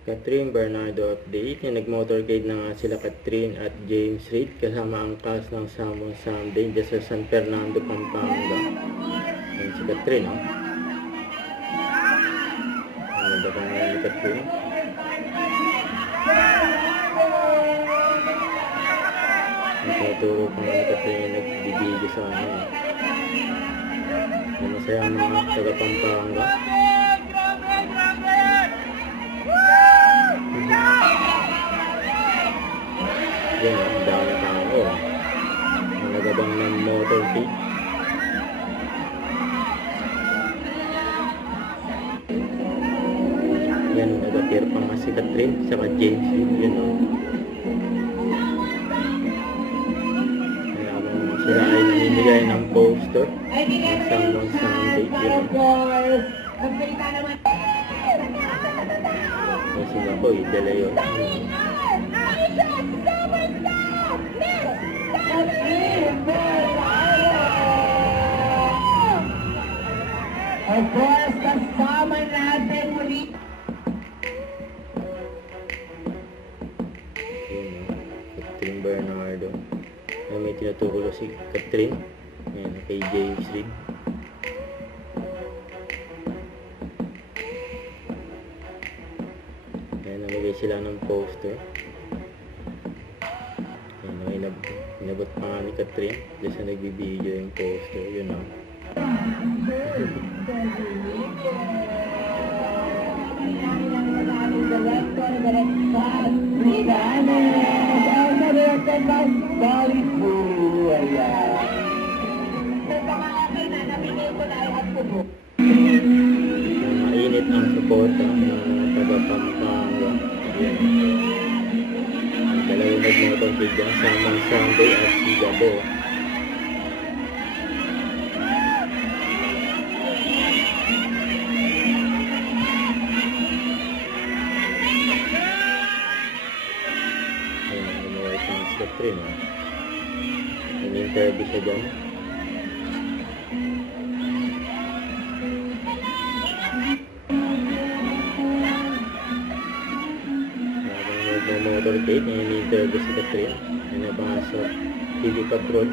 Catherine Bernardo update. Yung nag-motorcade na nga sila Catherine at James Reid kasama ang cast ng Samon Sunday dyan sa San Fernando, Pampanga. Yan si Catherine, oh. Ang ganda pa nga ni Catherine. Ang tinuturo pa nga ni Catherine yung nagbibigyo sa kanya. Ang masaya ang mga taga-Pampanga. Yan, ang dami tao. Ang nagabang ng motorcade. Yan, nag-appear pa nga si Catherine saka James. Yan, o. Sila ay namimigay ng poster ng Samon Sunday. Yan, o. Sila po, idala yun. Of course, kasama natin muli. Catherine Bernardo. May tinuturo si Catherine. Ayan, kay James Reid. Ayan, namigay sila ng poster. Ayan, inagot pa nga ni Catherine. Dahil sa nagbibideo yung poster. Yun, o. Mainit ang suporta ng taga-Pampanga. Ang dalawang nag-motorcade dyan, Samon Sunday at si Gabo. Catherine, nag-interview siya dyan. Habang nag-motorcade, nag-interview si Catherine. Nabasa sa TV Patrol.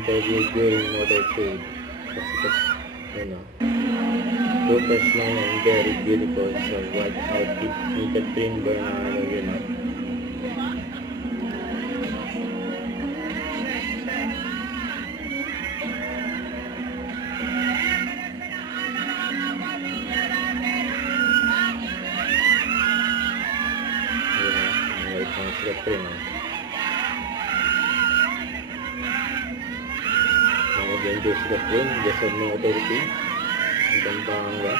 Interview during motorcade. Kasi, super small and very beautiful sa white outfit ni Catherine Bernardo, yun, o. Yun, o. Ang white ng si Catherine, o. Mag-enjoy si Catherine just on motorcade in Pampanga.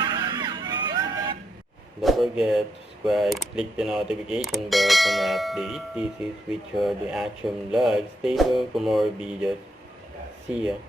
Don't forget to subscribe, click the notification bell for my update. This is Richard the Action Vlog. Stay tuned for more videos. See ya.